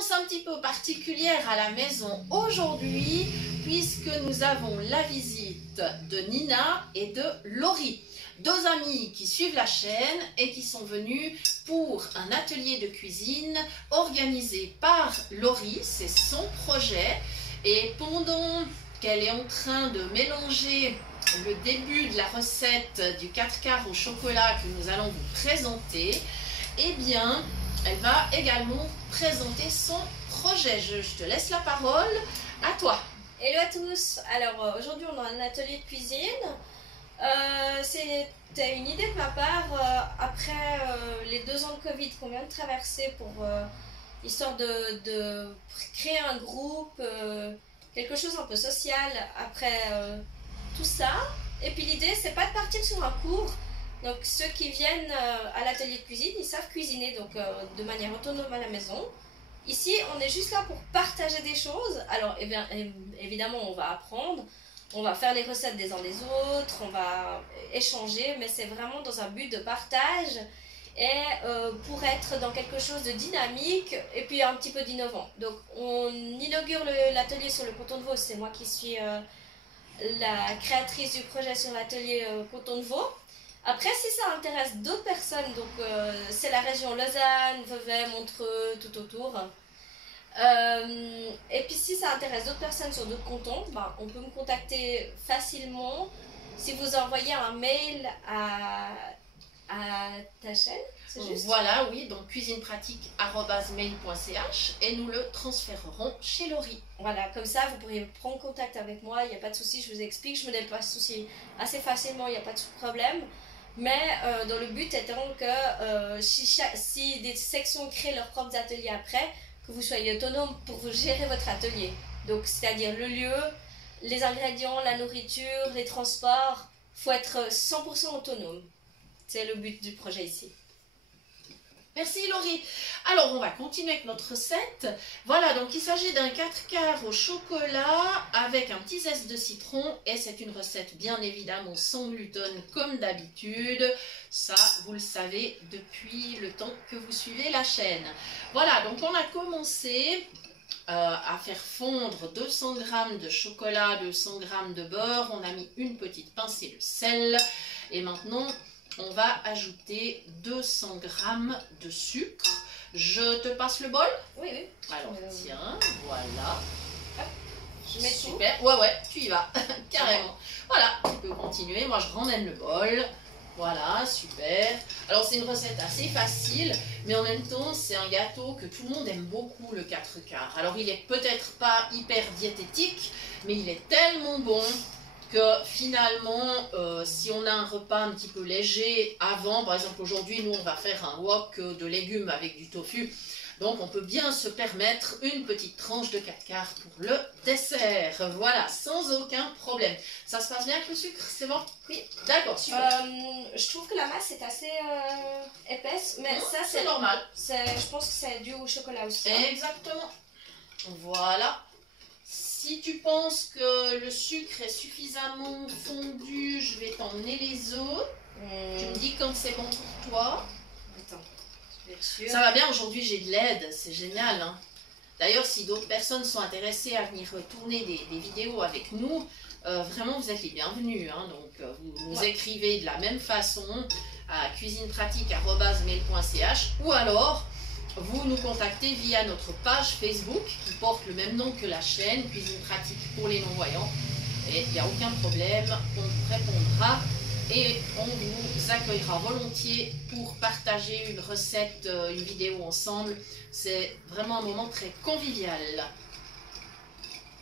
ambiance un petit peu particulière à la maison aujourd'hui puisque nous avons la visite de Nina et de Laurie. Deux amies qui suivent la chaîne et qui sont venues pour un atelier de cuisine organisé par Laurie, c'est son projet. Et pendant qu'elle est en train de mélanger le début de la recette du 4 quarts au chocolat que nous allons vous présenter, eh bien, elle va également présenter son projet. Je te laisse la parole, à toi. Hello à tous. Alors aujourd'hui on a un atelier de cuisine. C'était une idée de ma part après les 2 ans de Covid qu'on vient de traverser pour histoire de créer un groupe, quelque chose un peu social après tout ça. Et puis l'idée c'est pas de partir sur un cours. Donc ceux qui viennent à l'atelier de cuisine, ils savent cuisiner donc de manière autonome à la maison. Ici, on est juste là pour partager des choses. Alors, eh bien, évidemment, on va apprendre, on va faire les recettes des uns des autres, on va échanger, mais c'est vraiment dans un but de partage et pour être dans quelque chose de dynamique et puis un petit peu d'innovant. Donc, on inaugure l'atelier sur le canton de Vaud. C'est moi qui suis la créatrice du projet sur l'atelier canton de Vaud. Après, si ça intéresse d'autres personnes, donc c'est la région Lausanne, Vevey, Montreux, tout autour. Et puis si ça intéresse d'autres personnes sur d'autres cantons, ben, on peut me contacter facilement si vous envoyez un mail à ta chaîne, c'est juste? Voilà, oui, donc cuisinepratique@mail.ch et nous le transférerons chez Laurie. Voilà, comme ça vous pourriez prendre contact avec moi, il n'y a pas de souci, je vous explique, je me déplace aussi assez facilement, il n'y a pas de problème. Mais dans le but étant que si des sections créent leurs propres ateliers après, que vous soyez autonome pour vous gérer votre atelier. Donc c'est-à-dire le lieu, les ingrédients, la nourriture, les transports, il faut être 100% autonome. C'est le but du projet ici. Merci Laurie. Alors on va continuer avec notre recette. Voilà, donc il s'agit d'un 4 quarts au chocolat avec un petit zeste de citron et c'est une recette bien évidemment sans gluten comme d'habitude. Ça, vous le savez depuis le temps que vous suivez la chaîne. Voilà, donc on a commencé à faire fondre 200 g de chocolat, 200 g de beurre. On a mis une petite pincée de sel et maintenant on va ajouter 200 g de sucre. Je te passe le bol? Oui, oui. Alors tiens, voilà. Hop, je mets super. Tout. Ouais, tu y vas. Carrément. Voilà, tu peux continuer. Moi, je ramène le bol. Voilà, super. Alors, c'est une recette assez facile, mais en même temps, c'est un gâteau que tout le monde aime beaucoup, le 4 quarts. Alors, il est peut-être pas hyper diététique, mais il est tellement bon que finalement, si on a un repas un petit peu léger avant, par exemple aujourd'hui, nous on va faire un wok de légumes avec du tofu, donc on peut bien se permettre une petite tranche de 4 quarts pour le dessert, voilà, sans aucun problème. Ça se passe bien avec le sucre, c'est bon? Oui. D'accord, super. Je trouve que la masse est assez épaisse, mais ça c'est normal. Je pense que c'est dû au chocolat aussi. Exactement. Voilà. Si tu penses que le sucre est suffisamment fondu, je vais t'emmener les autres. Tu me dis quand c'est bon pour toi. Attends, je vais être sûre. Ça va bien, aujourd'hui j'ai de l'aide, c'est génial. Hein. D'ailleurs, si d'autres personnes sont intéressées à venir tourner des vidéos avec nous, vraiment vous êtes les bienvenus. Hein. Donc vous nous écrivez de la même façon à cuisinepratique@mail.ch ou alors vous nous contactez via notre page Facebook qui porte le même nom que la chaîne, Cuisine Pratique pour les non-voyants. Et il n'y a aucun problème, on vous répondra et on vous accueillera volontiers pour partager une recette, une vidéo ensemble. C'est vraiment un moment très convivial.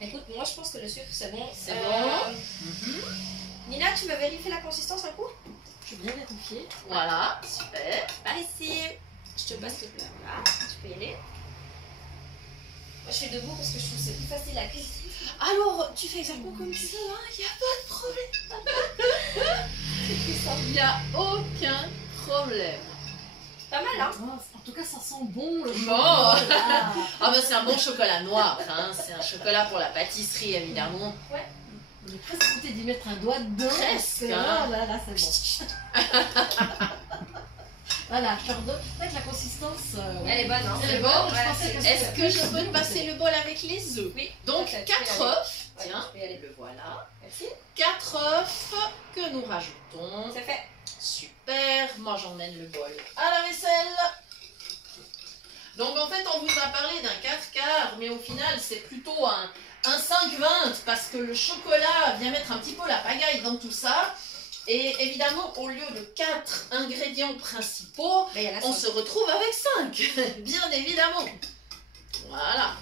Écoute, moi je pense que le sucre c'est bon. C'est bon. Nina, tu veux vérifier la consistance un coup? Je vais bien vérifier. Voilà, super. Par ici. Je te passe le plat, voilà, tu peux y aller. Moi je suis debout parce que je trouve que c'est plus facile à cuisiner. Alors, tu fais exactement comme ça, il n'y a pas de problème. Il n'y a aucun problème. Pas mal, hein? En tout cas, ça sent bon le Bon. chocolat. Ah ben c'est un bon chocolat noir, hein. C'est un chocolat pour la pâtisserie évidemment. Ouais. On est presque tenté d'y mettre un doigt dedans. Presque, Là, hein. là, c'est bon. Voilà, Chardonnay. C'est vrai que la consistance. Elle est bonne, hein. Elle est bonne, bonne. je pensais que c'était Est-ce que je peux te passer le bol avec les œufs? Oui. Donc Parfait, 4 tu peux y aller. œufs. Ouais, Tiens, tu peux y aller. le voilà. Merci. 4 œufs que nous rajoutons. C'est fait. Super. Moi, j'emmène le bol à la vaisselle. Donc en fait, on vous a parlé d'un 4 quarts, mais au final, c'est plutôt un 5/20 parce que le chocolat vient mettre un petit peu la pagaille dans tout ça. Et évidemment, au lieu de 4 ingrédients principaux, Mais il y en a on cinq. se retrouve avec 5, bien évidemment. Voilà.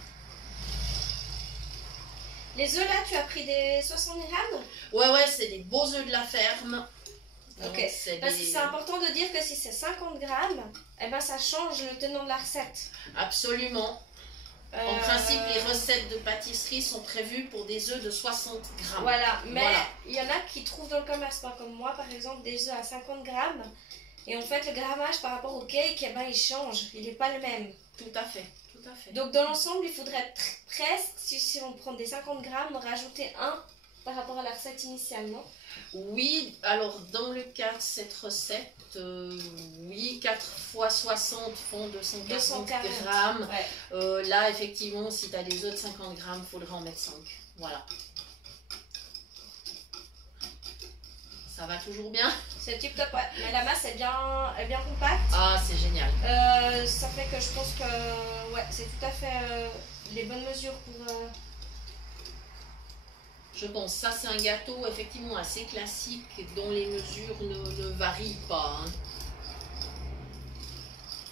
Les œufs là, tu as pris des 60 grammes. Ouais, c'est des beaux œufs de la ferme. Donc, Ok. c'est Parce que des- c'est important de dire que si c'est 50 grammes, eh ben ça change le tenant de la recette. Absolument. En Euh, principe, les recettes de pâtisserie sont prévues pour des œufs de 60 grammes. Voilà, mais Voilà. il y en a qui trouvent dans le commerce, pas comme moi par exemple, des œufs à 50 grammes. Et en fait, le grammage par rapport au cake, eh ben, il change, il n'est pas le même. Tout à fait, tout à fait. Donc dans l'ensemble, il faudrait presque, si on prend des 50 grammes, rajouter un par rapport à la recette initiale, non? Oui, alors dans le cas de cette recette, oui, 4 fois 60 font 240 240. grammes. Ouais. Là, effectivement, si tu as des œufs de 50 grammes, il faudra en mettre 5. Voilà. Ça va toujours bien? C'est tip top, ouais. Mais la masse est bien compacte. Ah, c'est génial. Ça fait que je pense que ouais, c'est tout à fait les bonnes mesures pour... Je pense, ça c'est un gâteau effectivement assez classique dont les mesures ne varient pas. Hein.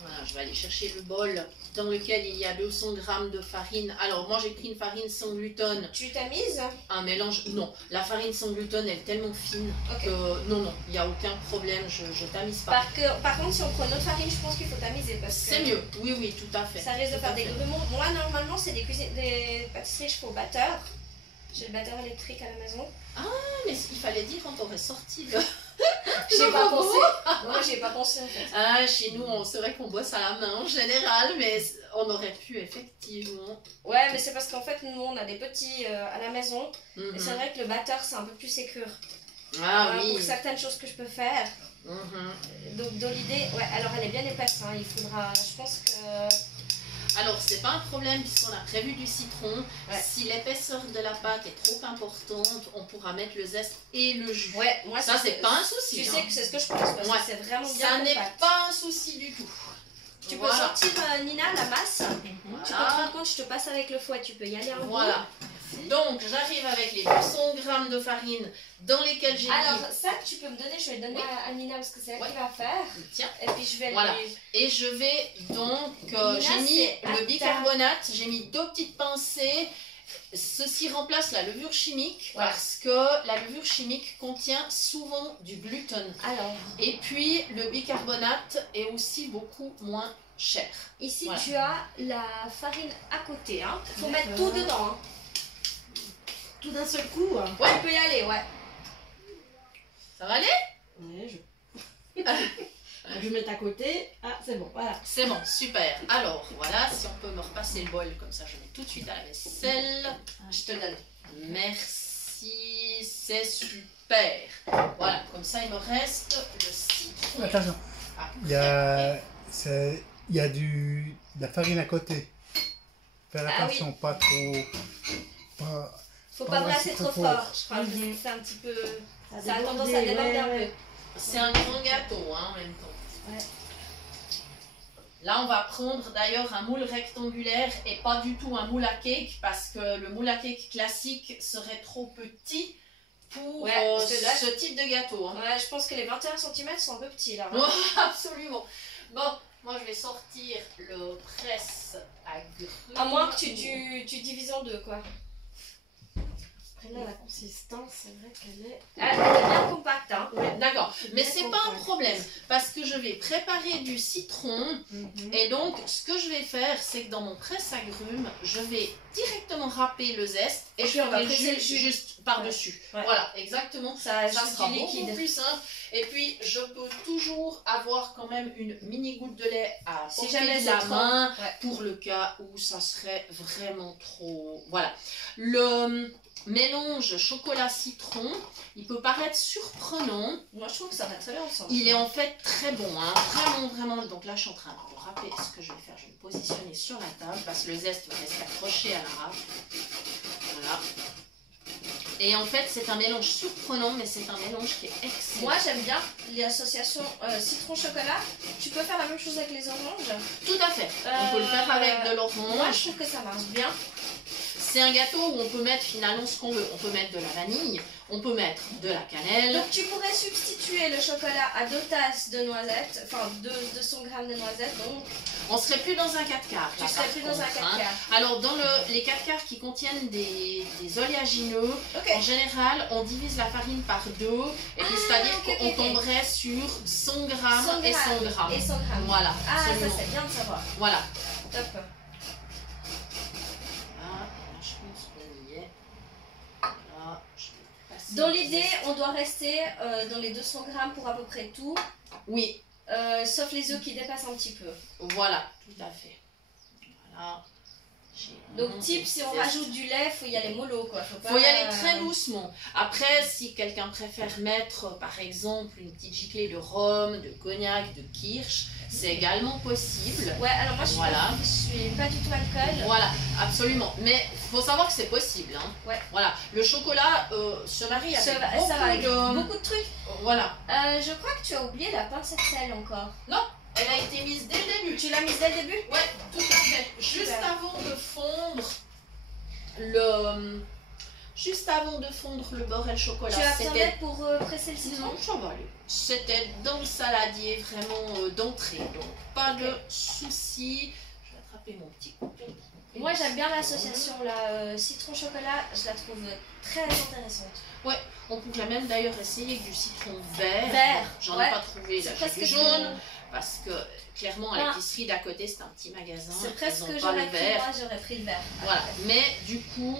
Voilà, je vais aller chercher le bol dans lequel il y a 200 grammes de farine. Alors moi j'ai pris une farine sans gluten, Tu t'amuses? un mélange, non, la farine sans gluten elle est tellement fine Ok. que non, il n'y a aucun problème, je tamise pas. Par contre, si on prend une autre farine, je pense qu'il faut tamiser parce que C'est mieux, oui, tout à fait. ça risque de Tout faire à des fait. grumeaux. Moi, normalement, c'est des pâtisseries, je fais au batteur. J'ai le batteur électrique à la maison. Ah, mais ce qu'il fallait dire quand on aurait sorti le... J'ai pas robot. pensé. Moi, j'ai pas pensé en fait. Ah, chez nous, c'est vrai qu'on bosse à la main en général, mais on aurait pu effectivement. Ouais, mais c'est parce qu'en fait, nous, on a des petits à la maison. Mhm. Et c'est vrai que le batteur, c'est un peu plus sécure. Ah oui. Pour certaines choses que je peux faire. Mhm. Donc, dans l'idée, ouais, alors elle est bien épaisse. Hein, il faudra, je pense que. Alors, c'est pas un problème puisqu'on a prévu du citron. Ouais. Si l'épaisseur de la pâte est trop importante, on pourra mettre le zeste et le jus. Ouais, moi, Ça, c'est pas un souci. Tu hein. sais que c'est ce que je pense parce Ouais. que c'est vraiment bien Ça n'est compact. pas un souci du tout. Tu Voilà. peux sortir, Nina, la masse. Tu peux te rendre compte, je te passe avec le fouet. Tu peux y aller un peu. Voilà. Donc, j'arrive avec les 200 grammes de farine dans lesquels j'ai Alors, ça, tu peux me donner, je vais le donner Oui. à Nina parce que c'est elle Ouais. qui va faire. mis. Tiens. Et puis je vais Voilà. lui. Et je vais donc, Nina, j'ai mis c'est à le ta- bicarbonate, j'ai mis 2 petites pincées. Ceci remplace la levure chimique Ouais. parce que la levure chimique contient souvent du gluten. Alors, Et puis le bicarbonate est aussi beaucoup moins cher. ici, Voilà. tu as la farine à côté. Hein. Faut mettre D'accord. tout dedans. Hein. Tout d'un seul coup. Hein. Tu peux y aller, ouais. Ça va aller? Ouais, je vais mettre à côté. Ah, c'est bon, voilà. C'est bon, super. Alors voilà, si on peut me repasser le bol comme ça, je mets tout de suite à la vaisselle. Je te le donne. Merci, c'est super. Voilà, comme ça il me reste le citron. Attention, Ah, il y a de la farine à côté. Faire Ah attention, pas trop. Pas, Faut Pas pas brasser brasser trop trop fort. fort. Je crois que Mhm. c'est un petit peu. Ça a déborde, tendance à déborder ouais, un ouais. peu. C'est un grand gâteau hein, en même temps. Ouais. Là, on va prendre d'ailleurs un moule rectangulaire et pas du tout un moule à cake parce que le moule à cake classique serait trop petit pour Ouais, parce que là, ce type de gâteau. Hein. Ouais, je pense que les 21 cm sont un peu petits là. Oh, absolument. Bon, moi je vais sortir le presse à grumes. À moins que tu divises en deux, quoi. Après là, la consistance, c'est vrai qu'elle est. Elle est bien compacte, hein. D'accord, mais bien c'est pas un compact. problème parce que je vais préparer du citron et donc ce que je vais faire c'est que dans mon presse à grumes je vais directement râper le zeste et Et je puis on va vais presser le jus. juste par-dessus. Ouais. Voilà, exactement. Ça, Ça juste sera du beaucoup liquide. plus simple. Et puis, je peux toujours avoir quand même une mini goutte de lait à Si portée jamais de c'est la trop. main Ouais. pour le cas où ça serait vraiment trop... Voilà. Le mélange chocolat-citron, il peut paraître surprenant. Moi, je trouve que ça va très bien ensemble. Il est en fait très bon, hein. Vraiment, vraiment. Donc là, je suis en train de râper. Ce que je vais faire, je vais me positionner sur la table parce que le zeste va rester accroché à la râpe. Voilà. Et en fait, c'est un mélange surprenant, mais c'est un mélange qui est excellent. Moi, j'aime bien l'association citron-chocolat. Tu peux faire la même chose avec les oranges. Tout à fait. On peut le faire avec de Moi, l'orange. je trouve que ça marche bien. C'est un gâteau où on peut mettre finalement ce qu'on veut. On peut mettre de la vanille, on peut mettre de la cannelle. Donc, tu pourrais substituer le chocolat à 2 tasses de noisettes, enfin 200 grammes de noisettes. Donc, On serait plus dans un 4 quarts. tu serais plus dans un 4 hein. quarts. Alors, dans les 4 quarts qui contiennent des oléagineux, Ok. en général, on divise la farine par 2. Et puis, c'est-à-dire ok, qu'on ok. tomberait sur 100 grammes 100 et 100 grammes. Et 100 grammes. Voilà, Ah, ça, absolument. c'est bien de savoir. Voilà. Top. Là, je pense qu'on y est. Voilà, je vais passer Dans le l'idée, zeste. on doit rester dans les 200 grammes pour à peu près tout, Oui, sauf les œufs qui dépassent un petit peu. voilà, tout à fait. Voilà. Donc, type, si on rajoute du lait, faut y aller mollo, quoi. Faut y aller très doucement. Après, si quelqu'un préfère mettre, par exemple, une petite giclée de rhum, de cognac, de kirsch, c'est également possible. Ouais, alors moi, Voilà. je suis pas du tout alcool. Voilà, absolument. Mais il faut savoir que c'est possible. Hein. Ouais. Voilà, le chocolat se marie avec Ça va beaucoup avec de... beaucoup de trucs. Voilà. Je crois que tu as oublié la pincette sel encore. Elle a été mise dès le début. Tu l'as mise dès le début? Ouais, tout à fait. Juste Super. avant de fondre le... Juste avant de fondre le beurre et le chocolat. Tu as besoin C'était... d'aide pour presser le citron? Non, ça va aller. C'était dans le saladier vraiment d'entrée. Donc pas de soucis. Je vais attraper mon petit couteau. Moi, j'aime bien l'association citron-chocolat. Je la trouve très intéressante. On pourrait même d'ailleurs essayer avec du citron vert. Vert, J'en ouais. ai pas trouvé. Là, C'est j'ai presque du jaune. Parce que clairement, à l'épicerie d'à côté, c'est un petit magasin. C'est presque Ils ce ont que pas le j'aurais pris. vert. Moi, j'aurais pris le vert. Voilà, mais du coup,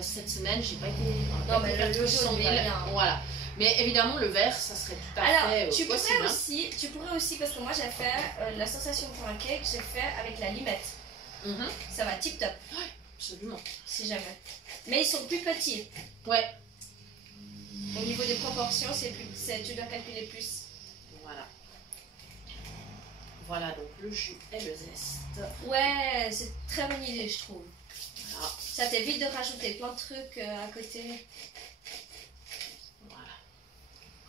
cette semaine, j'ai pas été. Non, mais le jaune, il va bien. Voilà. Mais évidemment, le vert, ça serait tout à Alors, fait tu possible. pourrais aussi, parce que moi j'ai fait la sensation pour un cake, j'ai fait avec la limette. Mhm, Ça va tip top, absolument. si jamais. Mais ils sont plus petits. Ouais, Au niveau des proportions, tu dois calculer plus. voilà. Voilà, donc le jus et le zeste. Ouais, c'est très bonne idée, je trouve. Voilà, Ça t'évite de rajouter plein de trucs à côté. voilà.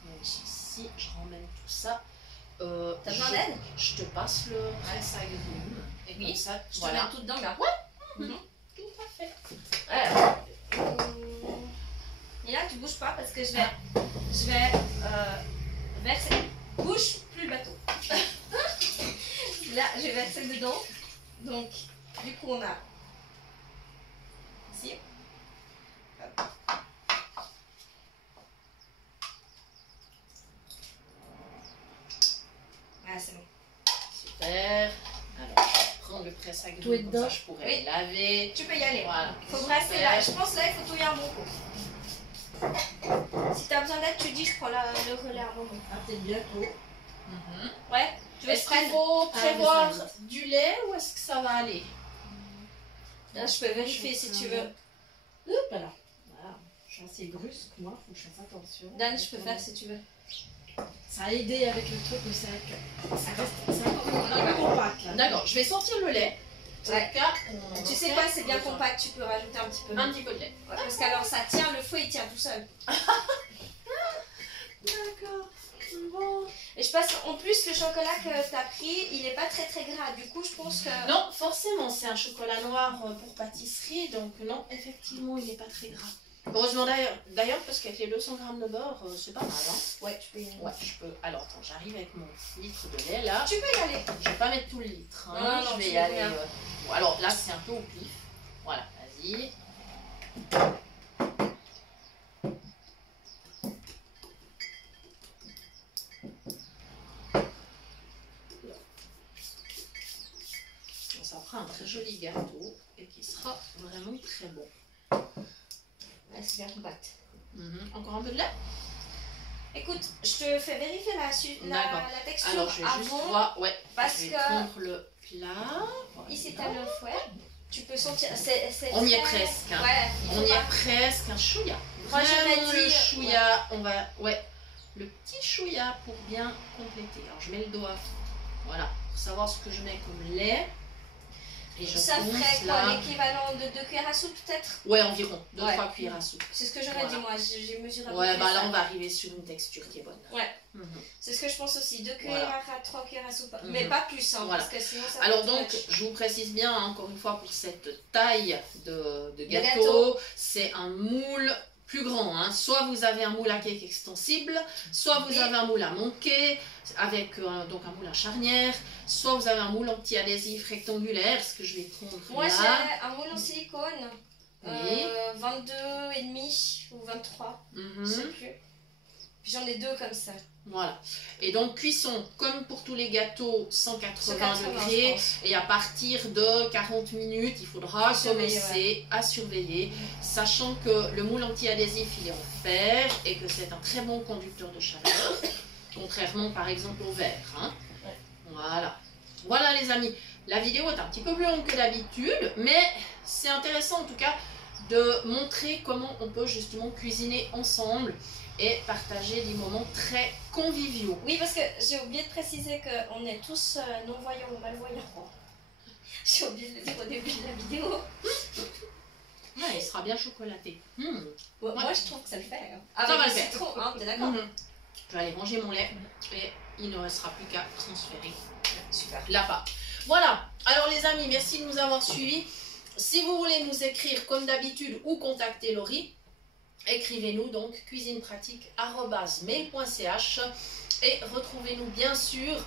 Comme ceci, je ramène tout ça. T'as besoin d'aide? Je te passe le presse-agrumes. Et Oui. comme ça, Je te voilà. mets tout dedans là. Tout à fait. Et là, tu bouges pas parce que je vais verser. Bouge plus le bateau. Là, je vais verser dedans. Donc, du coup, on a ici. Hop. Ah, c'est bon. Super. Alors, je vais prendre le presse-agrumes. Tout est Comme dedans. ça, je pourrais Oui. le laver. Tu peux y aller. Voilà. Faut Super. brasser là. Je pense là, il faut touiller un bon coup. Si t'as besoin d'aide, tu dis, je prends le relais à un moment. Ah, t'es bientôt. Mhm. Ouais. Tu veux que Est-ce je qu'il prenne? faut Ah, prévoir mais ça va du lait ou est-ce que ça va aller? Là, je peux vérifier si tu veux. Hop là. Voilà. Je suis assez brusque, moi, faut que je fasse attention. Dan, je peux faire si tu veux. Ça a aidé avec le truc, mais c'est vrai que ça reste. C'est un peu compact là. D'accord, je vais sortir le lait. Ouais. Car Tu sais quoi, c'est bien compact, tu peux rajouter un petit peu. Un petit peu de lait. Ouais, parce qu'alors ça tient, le fouet il tient tout seul. D'accord. Bon. Et je pense en plus le chocolat que t'as pris, il est pas très très gras. Du coup, je pense que. Non, forcément, c'est un chocolat noir pour pâtisserie, donc non, effectivement, il n'est pas très gras. Heureusement d'ailleurs, parce qu'avec les 200 grammes de beurre, c'est pas mal. Hein. Ouais, tu peux y aller. Ouais, je peux. Alors, attends, j'arrive avec mon litre de lait là. Tu peux y aller. Je vais pas mettre tout le litre. Hein. Non, non, je tu vais y mets aller. rien. Bon, alors là, c'est un peu au pif. Voilà, vas-y. Bon, ça fera un très joli gâteau et qui sera vraiment très bon. Ouais, c'est bien compact. Encore un peu de lait? Écoute, je te fais vérifier D'accord. la texture Alors, je vais juste avant. voir. Ouais, Parce je vais que prendre le plat. Voilà. ici t'as le fouet. Tu peux sentir, On y est presque. Hein. Ouais, on y est presque, un chouïa. Moi, j'aurais Vraiment dit, le chouïa, on va, le petit chouïa pour bien compléter. Alors je mets le doigt, voilà, pour savoir ce que je mets comme lait. Et je ça ponce ferait là. quoi, l'équivalent de 2 cuillères à soupe peut-être? Ouais, environ 2-3 Ouais. cuillères à soupe. C'est ce que j'aurais Voilà. dit moi, j'ai mesuré. Ouais, bah là on va arriver sur une texture qui est bonne. Ouais. Mhm. C'est ce que je pense aussi, 2 cuillères à 3 cuillères à soupe, mais Mhm. pas plus, hein, Voilà. parce que sinon ça Alors va donc, être je vous précise bien, hein, encore une fois, pour cette taille de gâteau. gâteau, c'est un moule plus grand. Hein. Soit vous avez un moule à cake extensible, soit vous Oui. avez un moule à monquer, avec donc un moule à charnière, soit vous avez un moule anti-adhésif rectangulaire, ce que je vais prendre Moi j'ai là. un moule en silicone, Oui. 22,5 ou 23, Mhm. je sais plus. Puis j'en ai 2 comme ça. Voilà. Et donc cuisson, comme pour tous les gâteaux, 180 je degrés. pense. Et à partir de 40 minutes, il faudra Surveiller, commencer à surveiller, sachant que le moule anti-adhésif, il est en fer et que c'est un très bon conducteur de chaleur, contrairement par exemple au verre. Hein. Ouais. Voilà. Voilà les amis, la vidéo est un petit peu plus longue que d'habitude, mais c'est intéressant en tout cas de montrer comment on peut justement cuisiner ensemble et partager des moments très conviviaux. Oui, parce que j'ai oublié de préciser qu'on est tous non-voyants ou malvoyants. J'ai oublié de le dire au début de la vidéo. Ouais, il sera bien chocolaté. Moi je trouve que ça le fait. Hein. Ça Avec va le le faire. citron, hein, t'es d'accord? Je vais aller ranger mon lait et il ne restera plus qu'à transférer Super. la pâte. Voilà, alors les amis, merci de nous avoir suivis. Si vous voulez nous écrire comme d'habitude ou contacter Laurie, écrivez-nous donc cuisinepratique@mail.ch et retrouvez-nous bien sûr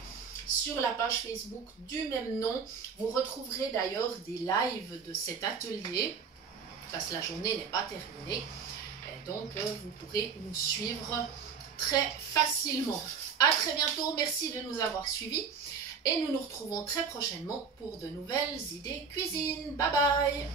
sur la page Facebook du même nom. Vous retrouverez d'ailleurs des lives de cet atelier parce que la journée n'est pas terminée. Et donc vous pourrez nous suivre très facilement. À très bientôt, merci de nous avoir suivis et nous nous retrouvons très prochainement pour de nouvelles idées cuisine. Bye bye!